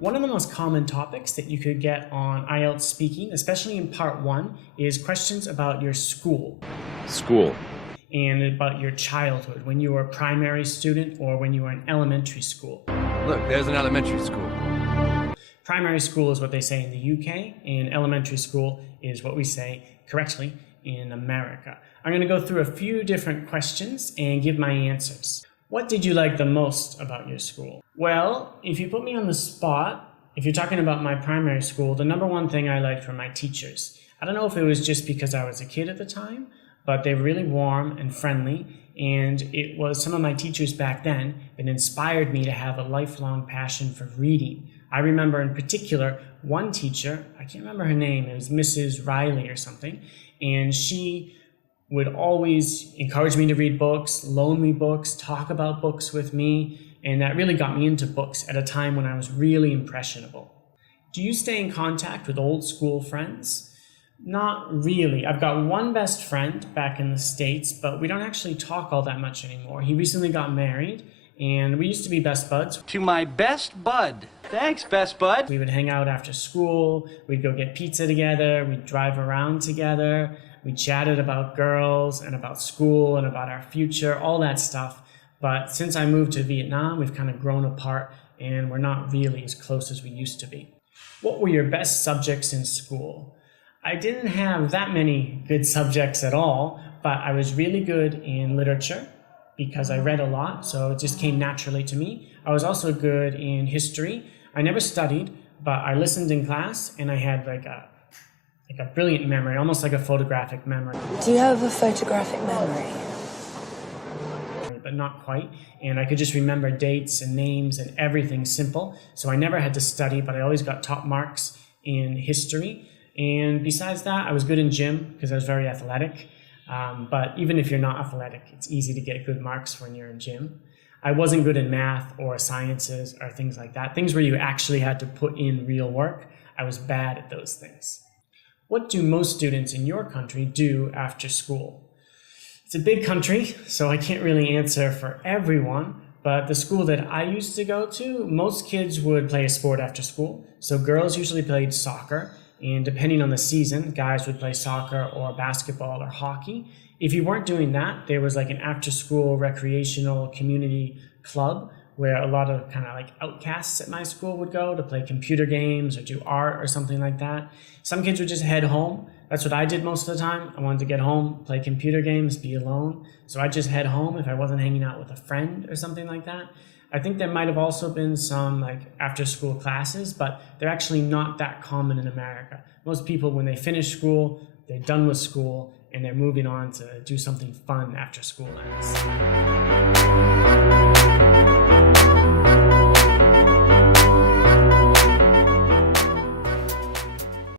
One of the most common topics that you could get on IELTS speaking, especially in part 1, is questions about your school. School. And about your childhood, when you were a primary student or when you were in elementary school. Look, there's an elementary school. Primary school is what they say in the UK, and elementary school is what we say correctly in America. I'm going to go through a few different questions and give my answers. What did you like the most about your school? Well, if you put me on the spot, if you're talking about my primary school, the number one thing I liked were my teachers. I don't know if it was just because I was a kid at the time, but they were really warm and friendly, and it was some of my teachers back then that inspired me to have a lifelong passion for reading. I remember in particular one teacher, I can't remember her name, it was Mrs. Riley or something, and she would always encourage me to read books, loan me books, talk about books with me, and that really got me into books at a time when I was really impressionable. Do you stay in contact with old school friends? Not really. I've got one best friend back in the States, but we don't actually talk all that much anymore. He recently got married, and we used to be best buds. To my best bud. Thanks, best bud. We would hang out after school, we'd go get pizza together, we'd drive around together, we chatted about girls and about school and about our future, all that stuff. But since I moved to Vietnam, we've kind of grown apart and we're not really as close as we used to be. What were your best subjects in school? I didn't have that many good subjects at all, but I was really good in literature because I read a lot, so it just came naturally to me. I was also good in history. I never studied, but I listened in class and I had like a brilliant memory, almost like a photographic memory. Do you have a photographic memory? But not quite, and I could just remember dates and names and everything simple, so I never had to study, but I always got top marks in history. And besides that, I was good in gym because I was very athletic. But even if you're not athletic, it's easy to get good marks when you're in gym. I wasn't good in math or sciences or things like that. Things where you actually had to put in real work. I was bad at those things. What do most students in your country do after school? It's a big country, so I can't really answer for everyone. But the school that I used to go to, most kids would play a sport after school. So girls usually played soccer. And depending on the season, guys would play soccer or basketball or hockey. If you weren't doing that, there was like an after-school recreational community club where a lot of kind of like outcasts at my school would go to play computer games or do art or something like that. Some kids would just head home. That's what I did most of the time. I wanted to get home, play computer games, be alone. So I'd just head home if I wasn't hanging out with a friend or something like that. I think there might have also been some like after school classes, but they're actually not that common in America. Most people, when they finish school, they're done with school and they're moving on to do something fun after school ends.